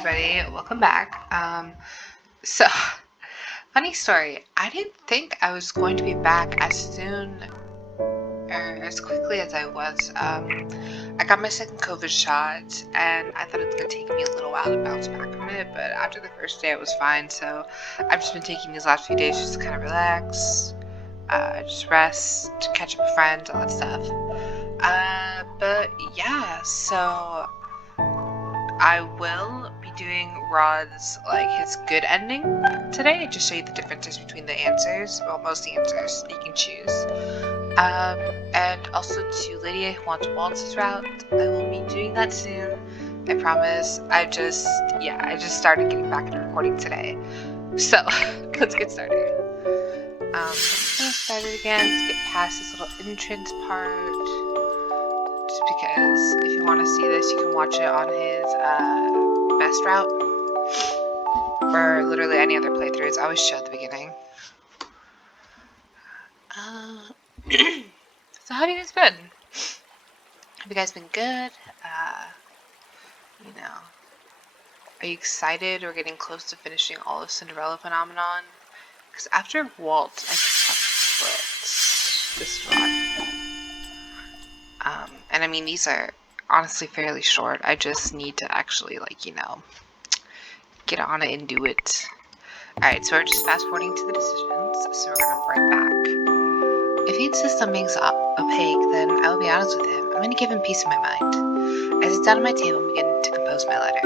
everybody, welcome back. So funny story. I didn't think I was going to be back as soon or as quickly as I was. I got my second COVID shot, and I thought it was gonna take me a little while to bounce back from it. But after the first day, I was fine. So I've just been taking these last few days just to kind of relax, just rest, catch up with friends, all that stuff. But yeah, so I will be doing Rod's, his good ending today, to show you the differences between the answers. Well, most of the answers you can choose. And also to Lydia who wants Waltz's route. I will be doing that soon. I promise. I just started getting back into recording today. So, let's get started. I'm just gonna start it again. Let's get past this little entrance part. Just because if you want to see this, you can watch it on his best route, or literally any other playthroughs. I always show at the beginning. So how have you guys been? Have you guys been good? Are you excited or getting close to finishing all of Cinderella Phenomenon? Because after Waltz, I just have to split this run. And I mean, these are honestly fairly short. I just need to actually, get on it and do it. Alright, so we're just fast forwarding to the decisions, so we're gonna right back. If he insists on being opaque, then I will be honest with him. I'm gonna give him peace of my mind. I sit down at my table and begin to compose my letter.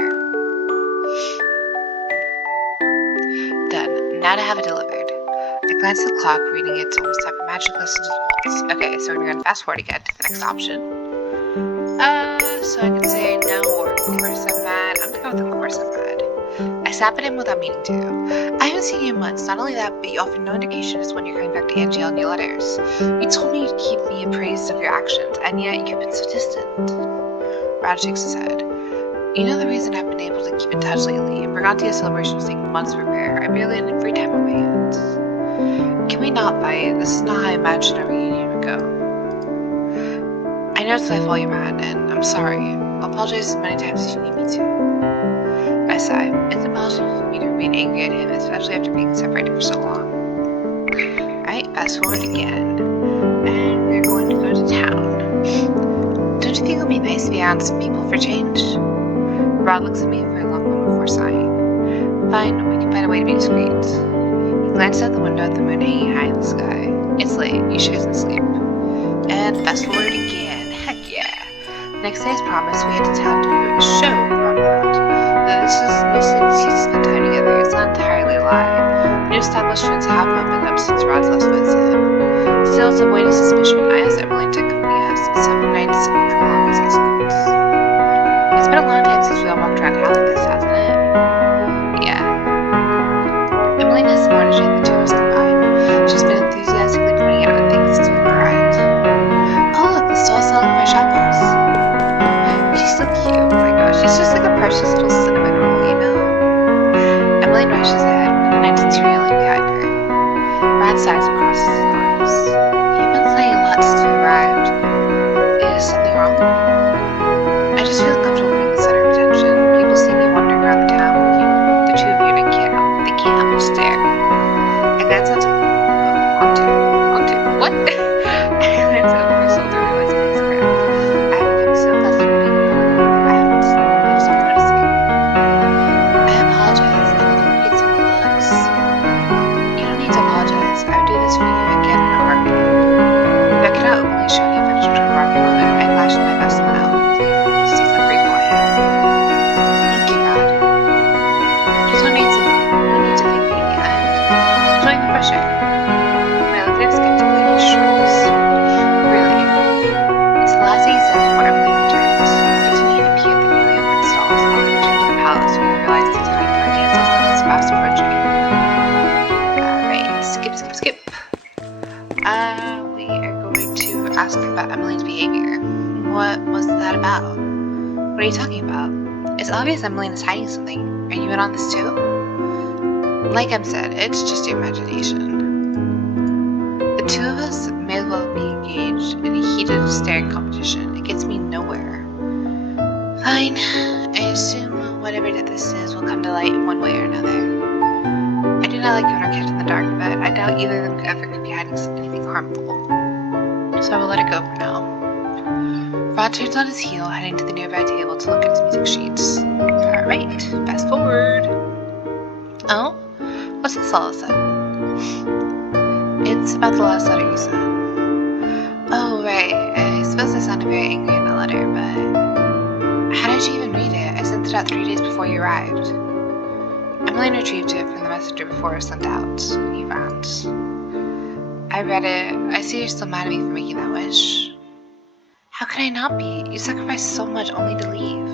Done. Now to have it delivered. I glance at the clock, reading it's almost time for magic lessons with Waltz. Okay, so we're gonna fast forward again to the next option. So I can say no or of course I'm mad. I'm gonna go with of course I'm mad. I snap at him without meaning to. I haven't seen you in months. Not only that, but you offer no indication as when you're coming back to Angel in your letters. You told me you'd keep me appraised of your actions, and yet you've been so distant. Brad shakes his head. You know the reason I've been able to keep in touch lately. Brigantia's celebration was taking months to prepare. I barely had any free time on my hands. Can we not fight? This is not how I imagined our reunion would go. I know it's my fault you're mad, and I'm sorry. I'll apologize as many times as you need me to. I sigh. It's impossible for me to remain angry at him, especially after being separated for so long. Alright, fast forward again. And we're going to go to town. Don't you think it would be nice if we asked some people for change? Rod looks at me for a long moment before sighing. Fine, we can find a way to be discreet. He glances out the window at the moon hanging high in the sky. It's late, you should get some sleep. And fast forward again. Heck yeah. The next day, as promised, we head to town to do a show Rod allowed. Though this is mostly an excuse to spend time together, it's not entirely a lie. New established friends have opened up since Rod's last visit. Still, to avoid a suspicion, I asked Emily to accompany us. 7 nights for long as escorts. It's been a long time since we all walked around town like this, hasn't it? Yeah. Emily has more energy than the two of us combined. She's been enthusiastically pointing out things since we arrived. Oh look, the stall selling fresh apples. She's so cute. Oh my gosh, she's just like a precious little cinnamon roll, you know? Emily rushes ahead, and I deteriorating behind her. Brad sighs and crosses his arms. You've been saying a lot since we arrived. Is something wrong? I just feel uncomfortable being the center of attention. People see me wandering around the town with you, the two of you, and they can't help but stare. I glance onto what? I glance over my shoulder, realizing he's correct. I have become so accustomed to being alone that I've stopped noticing. I apologize. I don't think we get so many looks. You don't need to apologize. I would do this for you again in a heartbeat. If I cannot openly show any affection to a wrong woman, I flash my best smile. He sees how grateful I am. Thank you, God. There's no need to thank me. I'm enjoying the fresh air. When I look at him skeptically, he shrugs. Really? It's the last thing he says before Emily returns. Continuing to peer at the newly opened stalls, and we return to the palace when we realize the time for our dance lesson is fast approaching. Alright, skip. We are going to ask about Emily's behavior. What was that about? What are you talking about? It's obvious Emily is hiding something. Are you in on this too? Like Em said, it's just your imagination. The two of us may as well be engaged in a heated staring competition. It gets me nowhere. Fine. I assume what whatever this is will come to light in one way or another. I do not like it when I'm kept in the dark, but I doubt either of them ever could be hiding anything harmful. So I will let it go for now. Rod turns on his heel, heading to the nearby table to look at his music sheets. Alright, fast forward. Oh? What's this all of a sudden? It's about the last letter you said. Oh, right. I suppose I sounded very angry in the letter, but how did you even read it? I sent it out 3 days before you arrived. Emily retrieved it from the messenger before it was sent out. He frowns. I read it. I see you're still mad at me for making that wish. How could I not be? You sacrificed so much only to leave.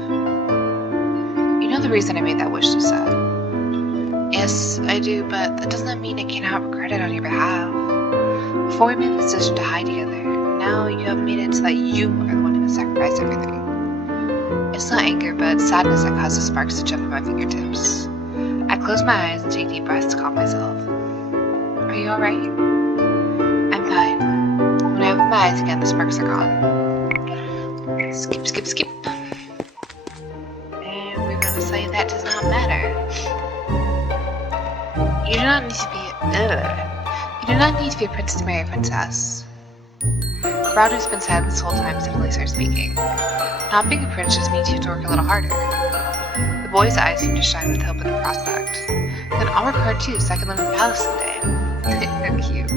You know the reason I made that wish, you said. Yes, I do, but that does not mean I cannot regret it on your behalf. Before we made the decision to hide together, now you have made it so that you are the one who must sacrifice everything. It's not anger, but sadness that causes sparks to jump at my fingertips. I close my eyes and take deep breaths to calm myself. Are you alright? I'm fine. When I open my eyes again, the sparks are gone. Skip, skip, skip. And we're going to say that does not matter. You do not need to be a prince to marry a princess. Rod, who's been silent this whole time, suddenly starts speaking. Not being a prince just means you have to work a little harder. The boy's eyes seem to shine with hope at the prospect. Then I'll work hard too, so I can live in the palace someday. They're cute.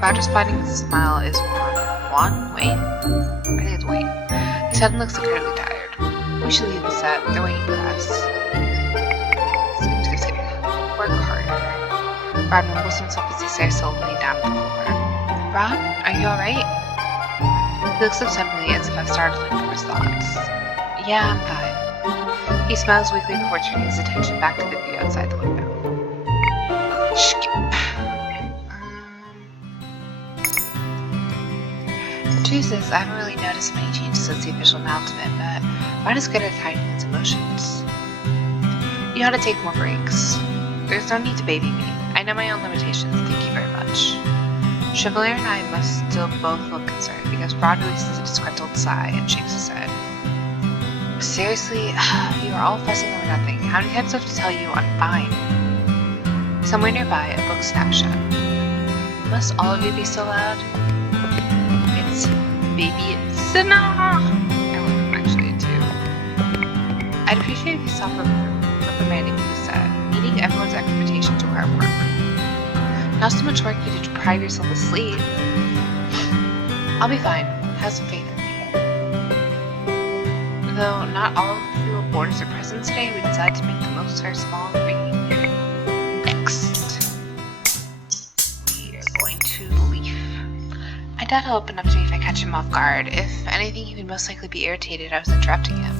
Rod, responding with a smile, is Juan? Wayne? I think it's Wayne. He suddenly looks incredibly tired. We should leave the set. They're waiting for us. Skip. Work harder. Rod mumbles himself as he stares sullenly down at the floor. Rod, are you alright? He looks up suddenly as if I'm startling from his thoughts. Yeah, I'm fine. He smiles weakly before turning his attention back to the view outside the window. Skip. The truth is, I haven't really noticed many changes since the official announcement, but Rod is good at hiding his emotions. You ought to take more breaks. There's no need to baby me. I know my own limitations, thank you very much. Chevalier and I must still both look concerned because Rod releases a disgruntled sigh and shakes his head. Seriously, you are all fussing over nothing. How many times do I have to tell you I'm fine? Somewhere nearby, a book snaps shut. Must all of you be so loud? It's Baby Sinna! I love him actually too. I'd appreciate if you stopped reprimanding me, said. Meeting everyone's expectations require work. Not so much work you to deprive yourself of sleep. I'll be fine. Have some faith in me. Though not all of the boarders are present today, we decided to make the most of our small reunion here. Next, we are going to leave. I doubt he'll open up to me if I catch him off guard. If anything, he would most likely be irritated I was interrupting him.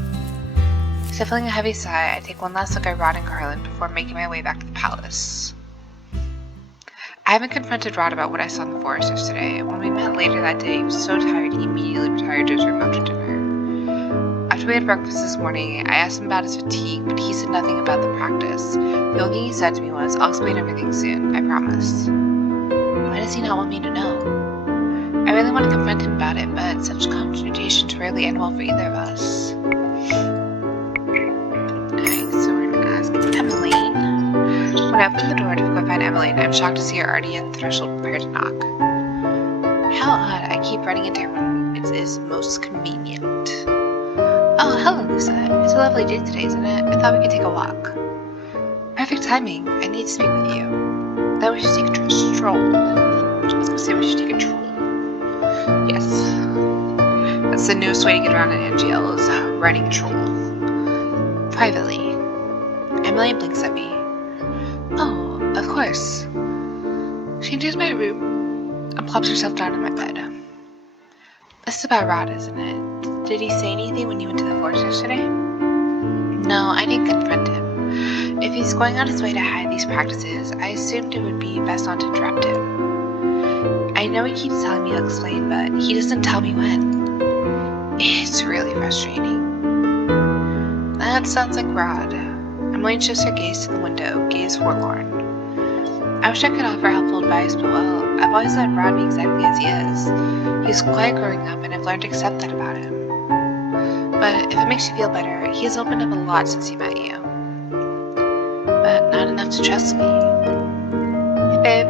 Stifling a heavy sigh, I take one last look at Rod and Carlin before making my way back to the palace. I haven't confronted Rod about what I saw in the forest yesterday, and when we met later that day, he was so tired he immediately retired to his room after dinner. After we had breakfast this morning, I asked him about his fatigue, but he said nothing about the practice. The only thing he said to me was, I'll explain everything soon, I promise. Why does he not want me to know? I really want to confront him about it, but such confrontations rarely end well for either of us. Alright, so we're going to ask Emmeline. When I open the door to go find Emmeline, I'm shocked to see her already at the threshold prepared to knock. How odd, I keep running into her when it is most convenient. Oh, hello, Lisa. It's a lovely day today, isn't it? I thought we could take a walk. Perfect timing. I need to speak with you. Then we should take a stroll. I was going to say we should take a troll. Yes. That's the newest way to get around in NGL is riding a troll. Privately. Emily blinks at me. Oh, of course. She enters my room and plops herself down in my bed. This is about Rod, isn't it? Did he say anything when you went to the forest yesterday? No, I didn't confront him. If he's going on his way to hide these practices, I assumed it would be best not to interrupt him. I know he keeps telling me to explain, but he doesn't tell me when. It's really frustrating. That sounds like Rod. Emily shifts her gaze to the window, gaze forlorn. I wish I could offer helpful advice, but well, I've always let Rod be exactly as he is. He's quiet growing up, and I've learned to accept that about him. But if it makes you feel better, he has opened up a lot since he met you. But not enough to trust me. Hey, babe.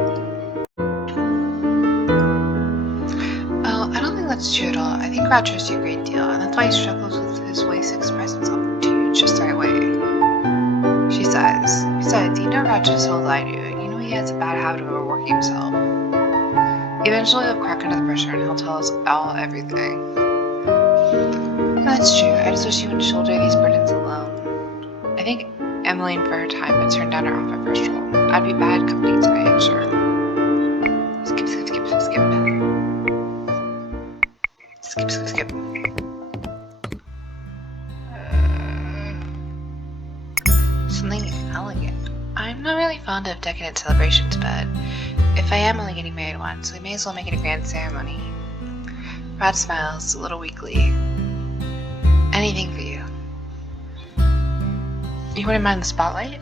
Oh, I don't think that's true at all. I think Rod trusts you a great deal, and that's why he struggles with his ways to express himself to you just the right way. She sighs. Besides, you know Rod just as well as I do. You know he has a bad habit of overworking himself. Eventually he'll crack under the pressure and he'll tell us all everything. That's true. I just wish you wouldn't shoulder these burdens alone. I think Emmeline, for her time, would turn down her offer first role. I'd be bad company tonight, I'm sure. Skip. Skip. Something elegant. I'm not really fond of decadent celebrations, but if I am only getting married once, we may as well make it a grand ceremony. Rod smiles a little weakly. Anything for you. You wouldn't mind the spotlight?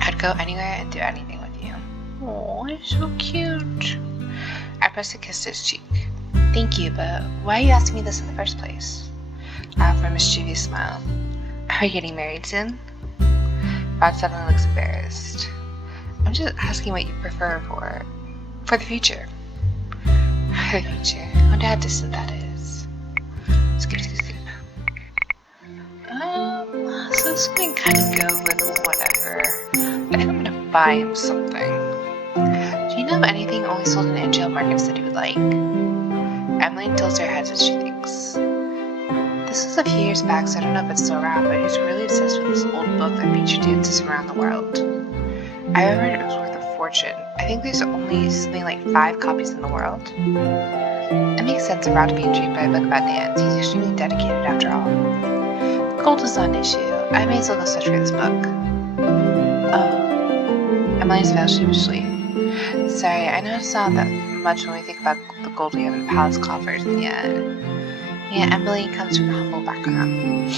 I'd go anywhere and do anything with you. Oh, you're so cute. I pressed and kissed his cheek. Thank you, but why are you asking me this in the first place? I offer a mischievous smile. Are you getting married soon? Rod suddenly looks embarrassed. I'm just asking what you prefer for the future. For the future. I wonder how distant that is. Skip. So this can kind of go with whatever. I think I'm gonna buy him something. Do you know of anything only sold in Angel markets that he would like? Emmeline tilts her head as she thinks. This was a few years back, so I don't know if it's still around, but he's really obsessed with this old book that featured dances from around the world. I remember it was worth a fortune. I think there's only something like 5 copies in the world. It makes sense of Rod to be intrigued by a book about dance. He's extremely dedicated after all. Gold is not an issue. I may as well go search for this book. Oh. Emily smiled sheepishly. Sorry, I know it's not that much when we think about the gold we have in the palace coffers, and yet Emily comes from a humble background.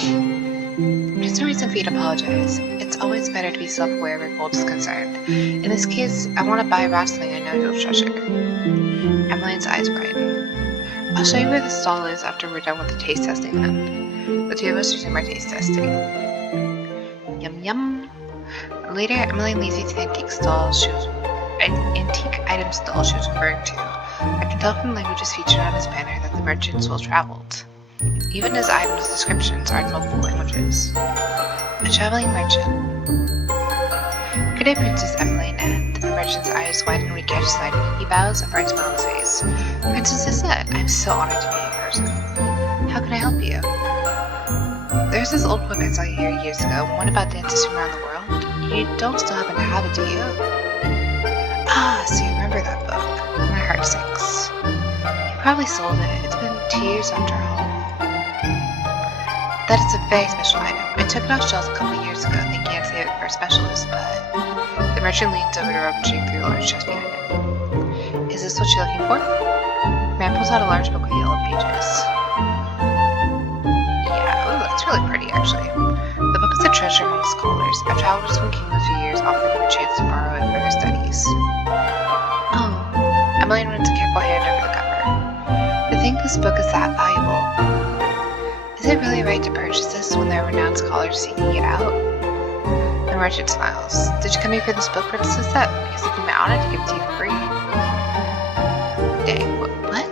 There's no reason for you to apologize. It's always better to be self-aware where gold is concerned. In this case, I want to buy Rod something I know you'll treasure. Emmeline's eyes brighten. I'll show you where the stall is after we're done with the taste testing then. The two of us resume our taste testing. Yum. Later, Emmeline leads me to the antique item stall she was referring to. I can tell from the languages featured on his banner that the merchant's well-traveled. Even his items' descriptions are in multiple languages. A traveling merchant. Good day, Princess Emmeline, and the merchant's eyes widen when he catches sight of me. He bows, a bright smile on his face. Princess Isette, I'm so honored to meet you in person. How can I help you? There's this old book I saw here years ago, one about dances from around the world. You don't still happen to have it, do you? Ah, so you remember that book. My heart sinks. You probably sold it. It's been 2 years after all. That is a very special item. I took it off shelves a couple years ago, thinking I'd save it for a specialist, but the merchant leans over to rummaging through the large chest behind him. Is this what you're looking for? Man pulls out a large book with yellow pages. Yeah, ooh, that's really pretty, actually. The book is a treasure among scholars. I've traveled between kingdoms for years, offering them a chance to borrow it for their studies. Oh. Emily runs a careful hand over the cover. To think this book is that valuable. Is it really right to purchase this when there are renowned scholars seeking it out? The merchant smiles. Did you come here for this book, Princess Isette? Because it'd be my honor to give it to you for free. Dang, what?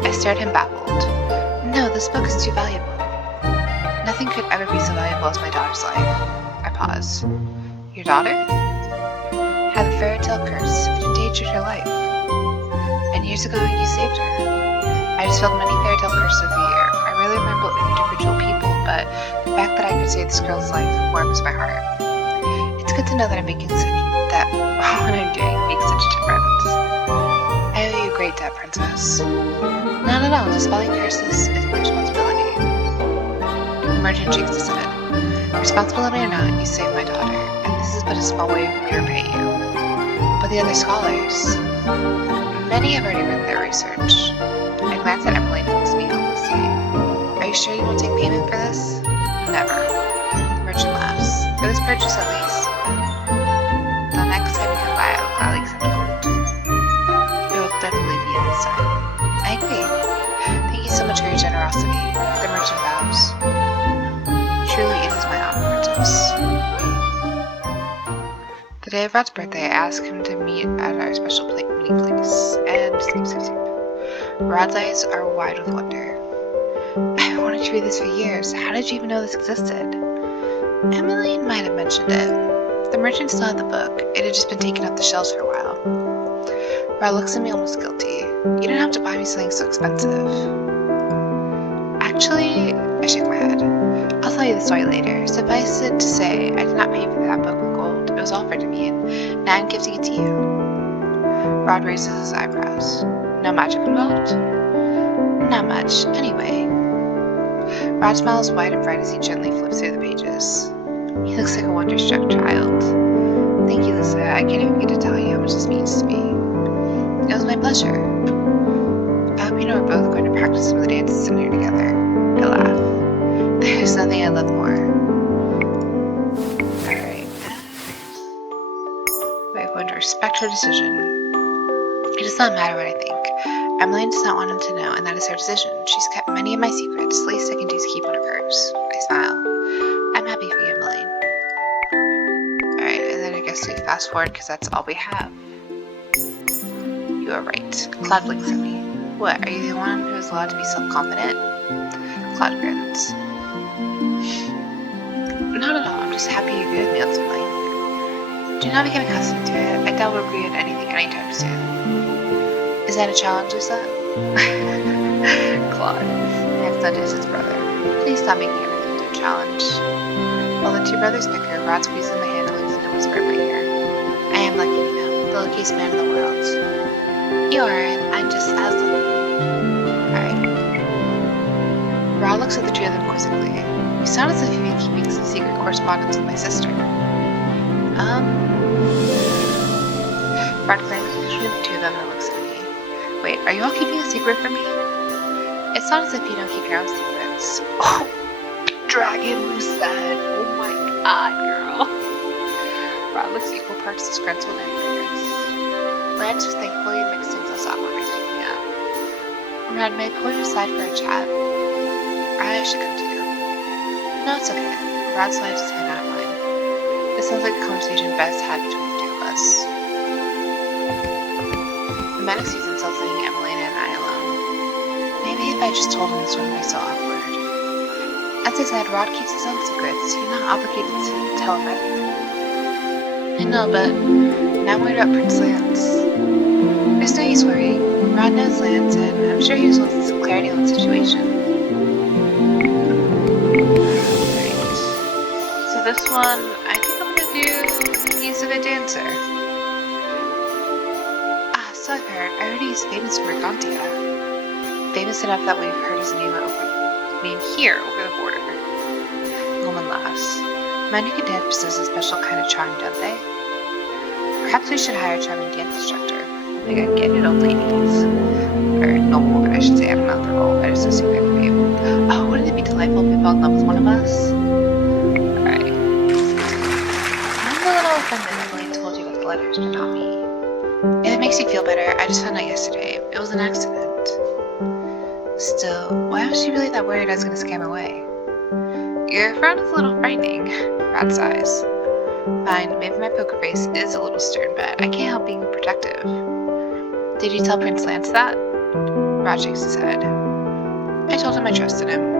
I stared at him baffled. No, this book is too valuable. Nothing could ever be so valuable as my daughter's life. I pause. Your daughter? Had a fairy tale curse. It endangered her life. And years ago, you saved her. I just felt many fairy tale curses over the year. I rarely remember individual people, but the fact that I could save this girl's life warms my heart. It's good to know that I'm making what I'm doing makes such a difference. I owe you a great debt, Princess. Not at all. Dispelling curses is my responsibility. The merchant shakes his head. Responsibility or not, you saved my daughter, and this is but a small way for me to repay you. But the other scholars, many have already written their research. I glance at Emily and looks at me helplessly. Are you sure you won't take payment for this? Never. The merchant laughs. For this purchase at least. The next time you come by, I will gladly accept gold. It will definitely be in this time. I agree. Thank you so much for your generosity. The merchant bowed. day of Rod's birthday, I asked him to meet at our special meeting place, and sleep. Rod's eyes are wide with wonder. I've wanted to read this for years. How did you even know this existed? Emily might have mentioned it. The merchant still had the book. It had just been taken off the shelves for a while. Rod looks at me almost guilty. You didn't have to buy me something so expensive. Actually, I shake my head. I'll tell you the story later. Suffice it to say, I did not pay for that book with gold. It was offered to me, and now I'm gifting it to you. Rod raises his eyebrows. No magic involved? Not much. Anyway. Rod smiles wide and bright as he gently flips through the pages. He looks like a wonder-struck child. Thank you, Lisa. I can't even begin to tell you how much this means to me. It was my pleasure. I hope you know we're both going to practice some of the dances in here together. I laugh. There's nothing I love more. Alright. I'm going to respect her decision. It does not matter what I think. Emily does not want him to know, and that is her decision. She's kept many of my secrets. The least I can do is keep one of hers. I smile. I'm happy for you, Emily. Alright, and then I guess we fast forward because that's all we have. You are right. Cloud blinks at me. What, are you the one who is allowed to be self-confident? Cloud grins. Not at all. I'm just happy you agree with me on something. Do not become accustomed to it. I doubt we'll agree on anything anytime soon. Is that a challenge, Lisa? Claude. Next on is his brother. Please stop making everything into a challenge. While the two brothers bicker, Rod squeezes my hand and leans to whisper in my ear. I am lucky, you know, the luckiest man in the world. You are, and I'm just as lucky. Alright. Rod looks at the two of them quizzically. You sound as if you've been keeping some secret correspondence with my sister. Rod glances between the two of them and looks at me. Wait, are you all keeping a secret from me? It's not as if you don't keep your own secrets. Oh, dragon said. Oh my god, girl. Rod looks equal parts disgruntled and furious. Lance thankfully mixed things less awkward by speaking up. Rod, may I pull you aside for a chat? I should come too. No, it's okay. Rod slides his hand out of mine. This sounds like a conversation best had between the two of us. The man excused himself, leaving Emily and I alone. Maybe if I just told him this wouldn't be so awkward. As I said, Rod keeps his own secrets. You're not obligated to tell him everything. I know, but now I'm worried about Prince Lance. There's no use worrying. Rod knows Lance, and I'm sure he just wants some clarity on the situation. Right. So this one, I think I'm gonna do He's a Good Dancer. So I've heard. I heard he's famous for Brigantia. Famous enough that we've heard his name here over the border. The woman laughs. Men who can dance possess a special kind of charm, don't they? Perhaps we should hire a charming dance instructor. Like I get it, old ladies. Or noble woman, I should say. I don't know if they're all. I just assume they're name. Oh, wouldn't it be delightful if we fell in love with one of us? Alright. I'm a little offended that Emily told you about the letters, but not me. If it makes you feel better, I just found out yesterday. It was an accident. Still, why was she really that worried I was going to scam away? Your frown is a little frightening. Rod sighs. Fine, maybe my poker face is a little stern, but I can't help being protective. Did you tell Prince Lance that? Rod shakes his head. I told him I trusted him.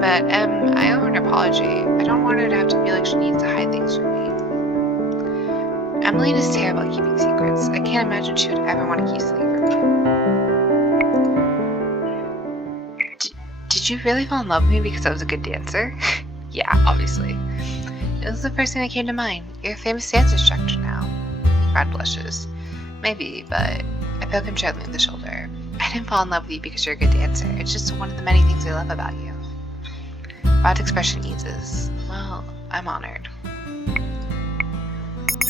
But, I owe her an apology. I don't want her to have to feel like she needs to hide things from me. Emily is terrible at keeping secrets. I can't imagine she would ever want to keep something from me. Did you really fall in love with me because I was a good dancer? Yeah, obviously. It was the first thing that came to mind. You're a famous dance instructor now. Rod blushes. Maybe, but I poke him gently on the shoulder. I didn't fall in love with you because you're a good dancer. It's just one of the many things I love about you. Rod's expression eases. Well, I'm honored.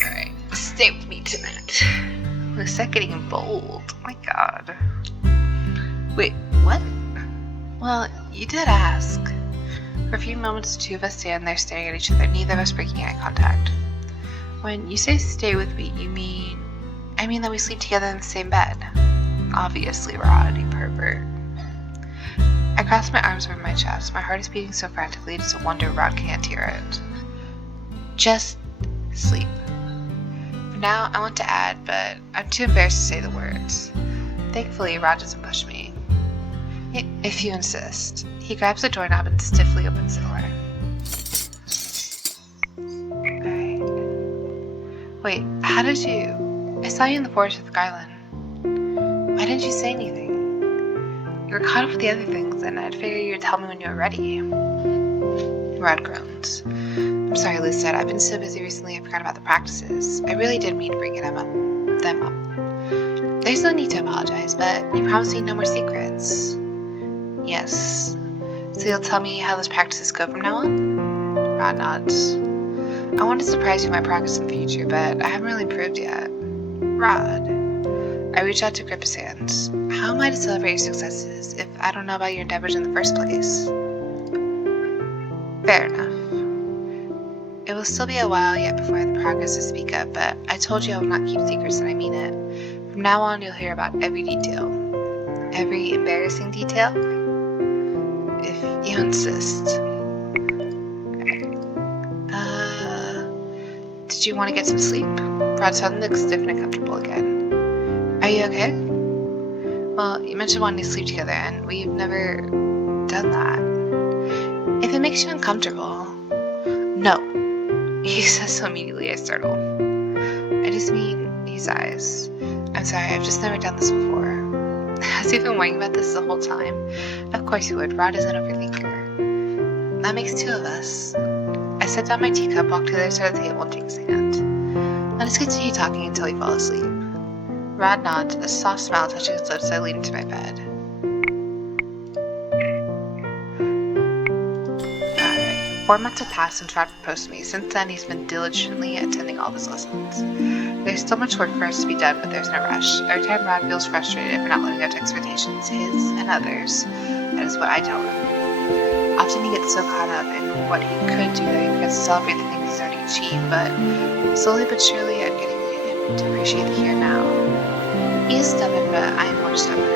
Alright, stay with me tonight. Lucette getting bold. Oh my god. Wait, what? Well, you did ask. For a few moments, the two of us stand there staring at each other, neither of us breaking eye contact. When you say stay with me, you mean... I mean that we sleep together in the same bed. Obviously, Rod, you pervert. I cross my arms over my chest. My heart is beating so frantically, it's a wonder Rod can't hear it. Just sleep. Now, I want to add, but I'm too embarrassed to say the words. Thankfully, Rod doesn't push me. If you insist. He grabs the doorknob and stiffly opens the door. Alright. Wait, how did you... I saw you in the forest with Garland. Why didn't you say anything? You were caught up with the other things, and I'd figure you'd tell me when you were ready. Rod groans. I'm sorry, Lucette. I've been so busy recently I forgot about the practices. I really did mean to bring them up. There's no need to apologize, but you promised me no more secrets. Yes. So you'll tell me how those practices go from now on? Rod nods. I want to surprise you with my progress in the future, but I haven't really improved yet. Rod. I reach out to grip his hands. How am I to celebrate your successes if I don't know about your endeavors in the first place? Fair enough. It will still be a while yet before I have the progress to speak of, but I told you I will not keep secrets, and I mean it. From now on, you'll hear about every detail. Every embarrassing detail? If you insist. Did you want to get some sleep? Rod suddenly looks stiff and uncomfortable again. Are you okay? Well, you mentioned wanting to sleep together, and we've never done that. If it makes you uncomfortable. No. He says so immediately I startle. I just mean, he sighs. I'm sorry, I've just never done this before. Has he been worrying about this the whole time? Of course he would. Rod is an overthinker. That makes two of us. I set down my teacup, walk to the other side of the table, and take his hand. Let us continue talking until we fall asleep. Rod nods, a soft smile touching his lips as I lean into my bed. Alright, 4 months have passed since Rod proposed to me. Since then, he's been diligently attending all of his lessons. There's still much work for us to be done, but there's no rush. Every time Rod feels frustrated for not living up to expectations, his and others, that is what I tell him. Often he gets so caught up in what he could do that he forgets to celebrate the things he's already achieved, but slowly but surely I'm getting him to appreciate the here and now. He is stubborn, but I am more stubborn.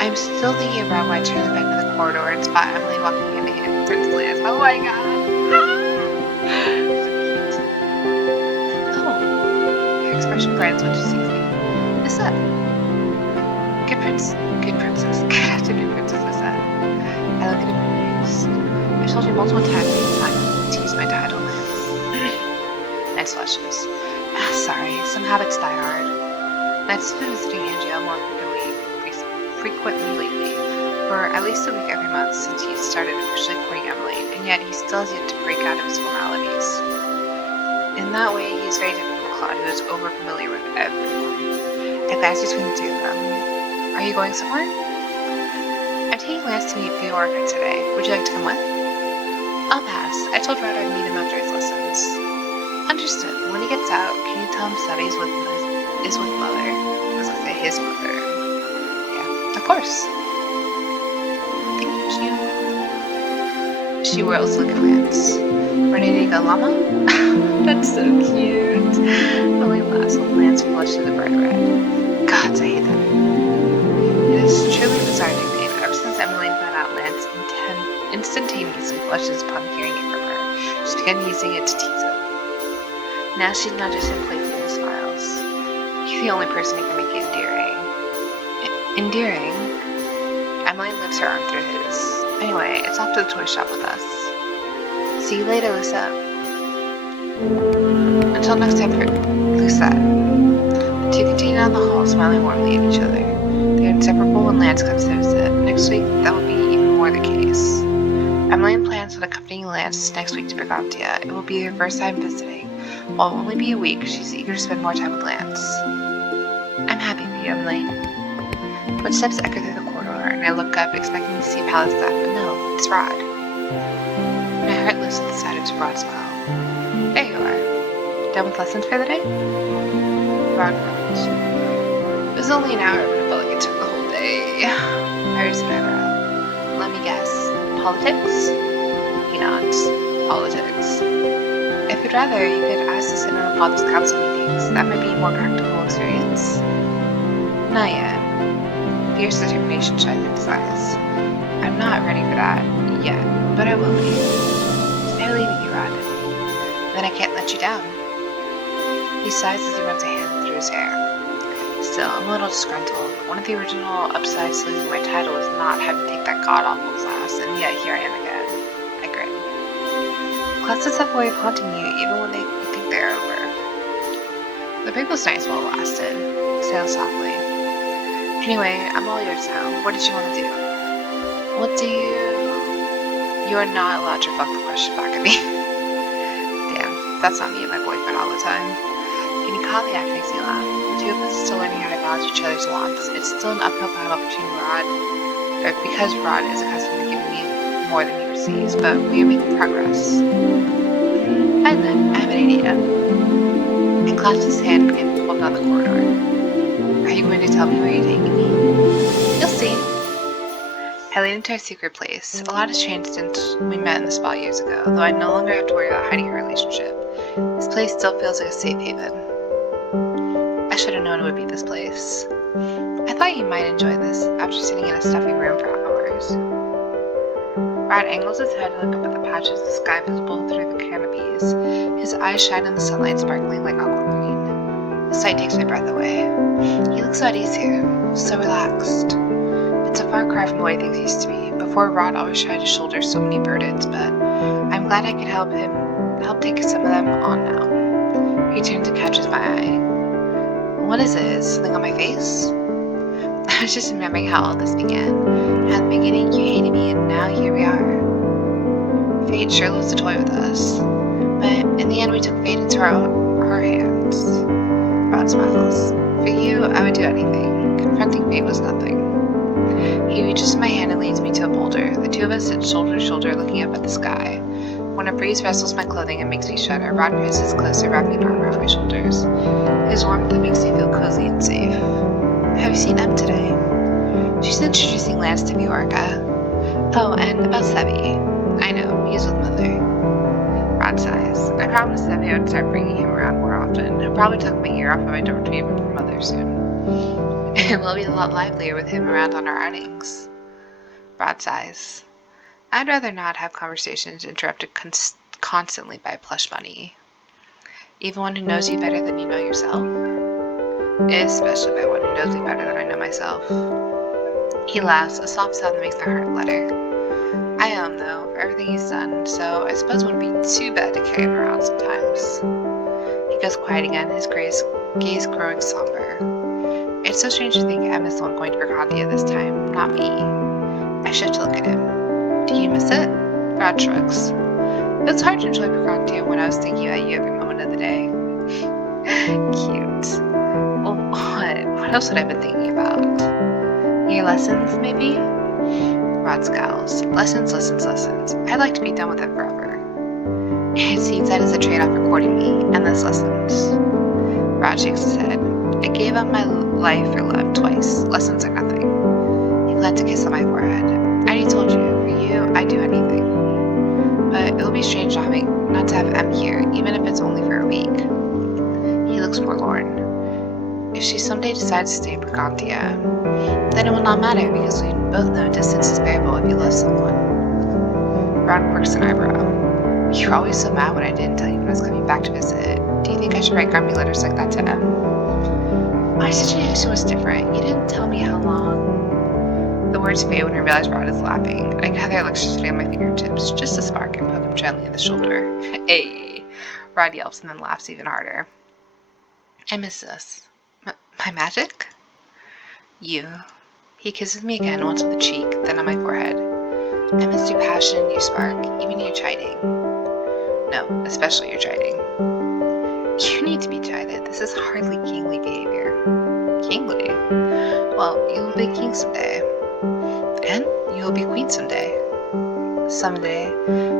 I'm still thinking about why I turned the bed into the corridor and spot Emily walking hand in hand with Prince Lance. Oh my god! Oh! Her expression brightens when she sees me. What's up? Good princess. Good afternoon, Princess Lizette. I look at him amused. I told you multiple times it's not to use my title. Nice flushes. Sorry, some habits die hard. Lance has been visiting Angela more frequently lately, for at least a week every month since he started officially courting Emily, and yet he still has yet to break out of his formalities. In that way, he is very different from Claude, who is over-familiar with everyone. I glance between the two of them. Are you going somewhere? I'm taking Lance to meet Fiorca today. Would you like to come with? I'll pass. I told Rod I'd meet him after his lessons. Understood. When he gets out, can you tell him Subby is with Mother? I was gonna say his mother. Yeah, of course. Thank you. She whirls to look at Lance. Ready to go, Llama? That's so cute. Emily laughs when Lance flushes a bright red. Gods, I hate that. It is truly a bizarre nickname. Ever since Emmeline found out Lance instantaneously flushes upon hearing it from her, she began using it to tease him. Now she nudges him playfully and smiles. You're the only person who can make it endearing. Endearing? Emmeline lifts her arm through his. Anyway, it's off to the toy shop with us. See you later, Lucette. Until next time, Lucette. The two continue down the hall, smiling warmly at each other. They are inseparable when Lance comes to visit. Next week, that will be even more the case. Emmeline plans on accompanying Lance next week to Brigantia. It will be her first time visiting. While it will only be a week, she's eager to spend more time with Lance. I'm happy for you, Emmeline. Footsteps echo through the corridor, and I look up, expecting to see Palace staff, but no, it's Rod. My heart lifts at the sight of his broad smile. There you are. Done with lessons for the day? Rod groans. It was only an hour, but it felt like it took the whole day. I raise an eyebrow. Let me guess. Politics? He nods. Politics. If you'd rather, you could ask to sit in on Father's Council meetings. That might be a more practical experience. Not yet. Fierce determination shines in his eyes. I'm not ready for that yet, but I will be. I believe in you, Rod. Then I can't let you down. He sighs as he runs a hand through his hair. Still, I'm a little disgruntled. One of the original upsides to losing my title was not having to take that god-awful class, and yet here I am again. I grin. Classes have a way of haunting you, even when you think they're over. The break was nice while it lasted. Sail softly. Anyway, I'm all yours now. What did you want to do? What do you... You are not allowed to reflect the question back at me. Damn, that's not me and my boyfriend all the time. Getting caught in the act makes me laugh. The two of us are still learning how to balance each other's wants. It's still an uphill battle because Rod is accustomed to giving me more than he receives, but we are making progress. Island, I have an idea. And clasped his hand and pulled down the corridor. Are you going to tell me where you're taking me? You'll see. I lead into our secret place. A lot has changed since we met in the spa years ago, though I no longer have to worry about hiding our relationship. This place still feels like a safe haven. I should have known it would be this place. I thought you might enjoy this after sitting in a stuffy room for hours. Rod angles his head to look up at the patches of sky visible through the canopies. His eyes shine in the sunlight, sparkling like aquamarine. The sight takes my breath away. He looks so at ease here, so relaxed. It's a far cry from the way things used to be. Before, Rod always tried to shoulder so many burdens, but I'm glad I could help take some of them on now. He turned to catches my eye. What is it? Something on my face? I was just remembering how all this began. At the beginning, you hated me, and now here we are. Fate sure loves to toy with us. But in the end, we took fate into our hands. Rod smiles. For you, I would do anything. Confronting fate was nothing. He reaches my hand and leads me to a boulder. The two of us sit shoulder to shoulder looking up at the sky. When a breeze rustles my clothing and makes me shudder, Rod presses closer, wrapping an arm around my shoulders. His warmth makes me feel cozy and safe. Have you seen Em today? She's introducing Lance to Viorca. Oh, and about Sevi. I know, he's with Mother. Rod sighs. I promised Sevi I would start bringing him around more often. He'll probably tuck my ear off if I don't retrieve him from Mother soon. And we'll be a lot livelier with him around on our outings. Rod sighs. I'd rather not have conversations interrupted constantly by plush money. Even one who knows you better than you know yourself. Especially by one who knows me better than I know myself. He laughs, a soft sound that makes the heart flutter. I am, though, for everything he's done, so I suppose it wouldn't be too bad to carry him around sometimes. He goes quiet again, his gaze growing somber. It's so strange to think Em is the one going to Burgundia this time, not me. I shift to look at him. Do you miss it? Rod shrugs. It was hard to enjoy Burgundia when I was thinking about you every moment of the day. Cute. Well, what else would I have been thinking about? Your lessons, maybe? Rod scowls. Lessons. I'd like to be done with it forever. It seems that is a trade-off for courting me, and those lessons. Rod shakes his head. I gave up my life for love twice. Lessons are nothing. He plants a kiss on my forehead. I already told you, for you, I'd do anything. But it'll be strange not to have Em here, even if it's only for a week. He looks forlorn. If she someday decides to stay in Burgundia, then it will not matter because we both know distance is bearable if you love someone. Rod quirks an eyebrow. You're always so mad when I didn't tell you when I was coming back to visit. Do you think I should write grumpy letters like that to Em? My situation was different. You didn't tell me how long. The words fade when I realize Rod is laughing. I gather electricity on my fingertips, just a spark, and poke him gently in the shoulder. Hey! Rod yelps and then laughs even harder. I miss this. My magic? You. He kisses me again, once on the cheek, then on my forehead. I miss your passion, your spark, even your chiding. No, especially your chiding. You need to be chided. This is hardly kingly behavior. Kingly? Well, you will be king someday. And you will be queen someday. Someday.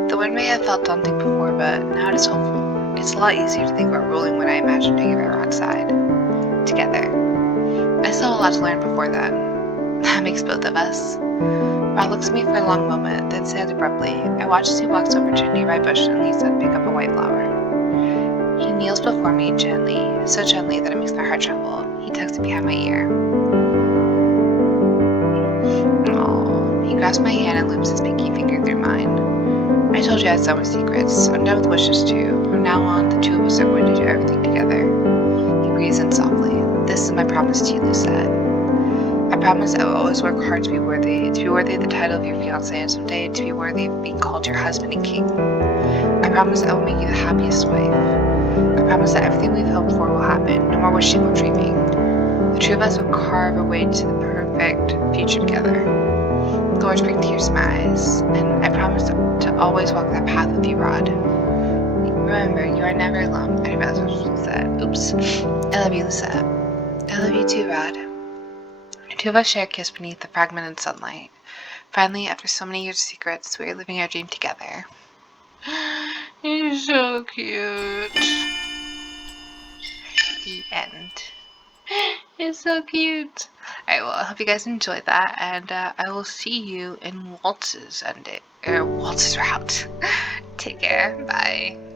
The word may have felt daunting before, but now it is hopeful. It's a lot easier to think about ruling when I imagine doing it by Rod's side. Together. I still have a lot to learn before then. That makes both of us. Rod looks at me for a long moment, then says abruptly. I watch as he walks over to a nearby bush and leaves to pick up a white flower. He kneels before me gently, so gently that it makes my heart tremble. He tucks it behind my ear. Aww. He grasps my hand and loops his pinky finger through mine. I told you I had done with secrets. I'm done with wishes too. From now on, the two of us are going to do everything together. He breathes in softly. This is my promise to you, Lucette. I promise I will always work hard to be worthy of the title of your fiancé and someday to be worthy of being called your husband and king. I promise I will make you the happiest wife. I promise that everything we've hoped for will happen. No more wishing or dreaming. The two of us will carve our way to the perfect future together. The words bring tears to my eyes, and I promise to always walk that path with you, Rod. Remember, you are never alone. I realized what Lucette. Oops. I love you, Lucette. I love you too, Rod. The two of us share a kiss beneath the fragmented sunlight. Finally, after so many years of secrets, we are living our dream together. He's so cute. The end. It's so cute. Alright, well, I hope you guys enjoyed that, and I will see you in Waltz's Waltz's route. Take care. Bye.